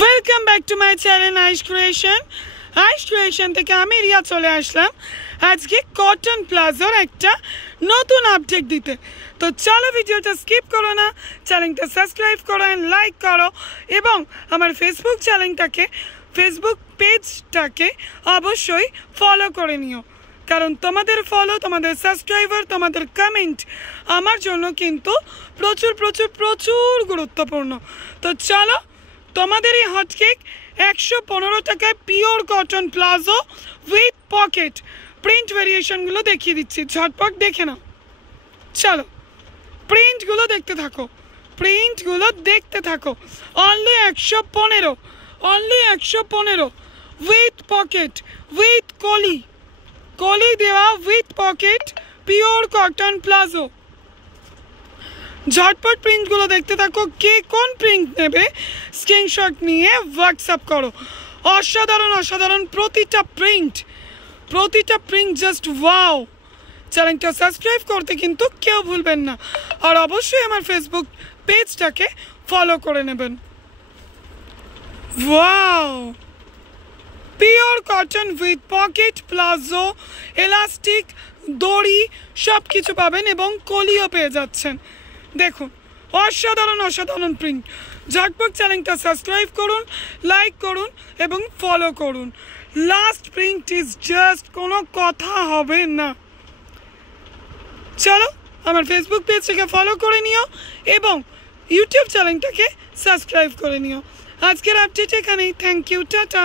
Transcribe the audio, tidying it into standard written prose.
Welcome back to my channel ice creation থেকে আমি রিয়া চলে আসলাম আজকে কটন প্লাজোর একটা নতুন আপডেট দিতে। তো চলো ভিডিওটা স্কিপ করো না, চ্যানেলটা সাবস্ক্রাইব করো, লাইক করো এবং আমার ফেসবুক পেজটাকে অবশ্যই ফলো করে নিও, কারণ তোমাদের ফলো, তোমাদের সাবস্ক্রাইবার, তোমাদের কমেন্ট আমার জন্য কিন্তু প্রচুর প্রচুর প্রচুর গুরুত্বপূর্ণ। তো চলো তোমাদের এই হটকেক 115 টাকায় pure cotton palazzo with pocket print ভেরিয়েশনগুলো দেখিয়ে দিচ্ছি, ঝটপট দেখে নাও। চলো প্রিন্টগুলো দেখতে থাকো। অনলি 115 উইথ পকেট, উইথ কলি দেওয়া, with pocket pure cotton palazzo. ঝটপট প্রিন্টগুলো দেখতে থাকো। কে কোন প্রিন্ট নেবে স্ক্রিনশট নিয়ে হোয়াটসঅ্যাপ করো। অসাধারণ প্রতিটা প্রিন্ট জাস্ট ওয়াও। চ্যানেলটা সাবস্ক্রাইব করতে কিন্তু কেউ ভুলবেন না, আর অবশ্যই আমার ফেসবুক পেজটাকে ফলো করে নেবেন। Wow, pure cotton with pocket palazzo, elastic, দড়ি সব কিছু পাবেন এবং কলিও পেয়ে যাচ্ছেন। দেখুন অসাধারণ প্রিন্ট। ঝটপট চ্যানেলটা সাবস্ক্রাইব করুন, লাইক করুন এবং ফলো করুন। লাস্ট প্রিন্ট ইজ জাস্ট, কোনো কথা হবে না। চলো আমার ফেসবুক পেজটাকে ফলো করে নিও এবং ইউটিউব চ্যানেলটাকে সাবস্ক্রাইব করে নিও। আজকের আপডেট এখানেই। Thank you, tata.